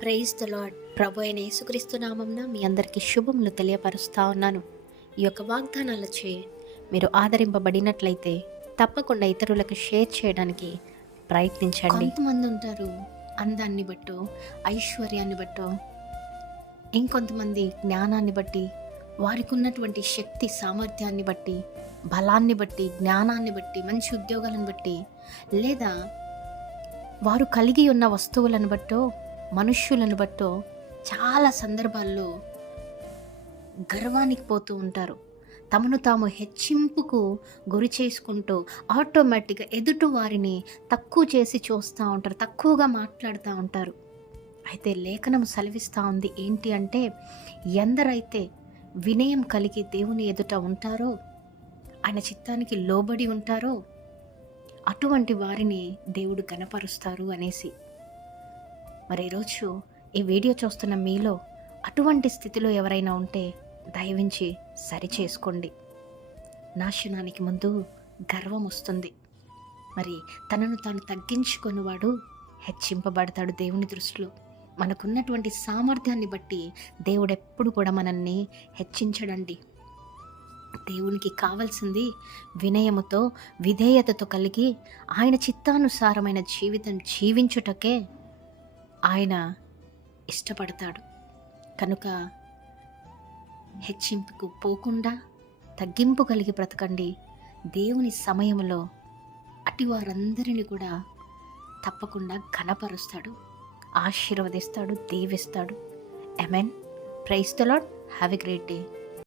Praise the lord. ప్రభు అయిన యేసుక్రీస్తు నామమున మీ అందరికీ శుభములు తెలియపరుస్తా ఉన్నాను. ఈ యొక్క వాగ్దానాలచే మీరు ఆదరింపబడినట్లయితే తప్పకుండా ఇతరులకు షేర్ చేయడానికి ప్రయత్నించండి. కొంతమంది ఉంటారు అందాన్ని బట్టో, ఐశ్వర్యాన్ని బట్టో, ఇంకొంతమంది జ్ఞానాన్ని బట్టి, వారికి ఉన్నటువంటి శక్తి సామర్థ్యాన్ని బట్టి, బలాన్ని బట్టి, జ్ఞానాన్ని బట్టి, మంచి ఉద్యోగాలను బట్టి, లేదా వారు కలిగి ఉన్న వస్తువులను బట్టో, మనుష్యులను బట్టో చాలా సందర్భాల్లో గర్వానికి పోతూ ఉంటారు. తమను తాము హెచ్చింపుకు గురి చేసుకుంటూ ఆటోమేటిక్గా ఎదుటి వారిని తక్కువ చేసి చూస్తూ ఉంటారు, తక్కువగా మాట్లాడుతూ ఉంటారు. అయితే లేఖనం సెలవిస్తూ ఉంది ఏంటి అంటే, ఎందరైతే వినయం కలిగి దేవుని ఎదుట ఉంటారో, ఆయన చిత్తానికి లోబడి ఉంటారో అటువంటి వారిని దేవుడు గణపరుస్తారు అనేసి. మరి ఈరోజు ఈ వీడియో చూస్తున్న మీలో అటువంటి స్థితిలో ఎవరైనా ఉంటే దయవించి సరిచేసుకోండి. నాశనానికి ముందు గర్వం వస్తుంది. మరి తనను తాను తగ్గించుకునేవాడు హెచ్చింపబడతాడు దేవుని దృష్టిలో. మనకున్నటువంటి సామర్థ్యాన్ని బట్టి దేవుడు ఎప్పుడు కూడా మనల్ని హెచ్చించడండి. దేవునికి కావాల్సింది వినయముతో, విధేయతతో కలిగి ఆయన చిత్తానుసారమైన జీవితం జీవించుటకే ఆయన ఇష్టపడతాడు. కనుక హెచ్చింపుకు పోకుండా తగ్గింపు కలిగి బ్రతకండి. దేవుని సమయంలో అటు వారందరిని కూడా తప్పకుండా ఘనపరుస్తాడు, ఆశీర్వదిస్తాడు, దీవిస్తాడు. Amen. Praise the Lord. Have a great day.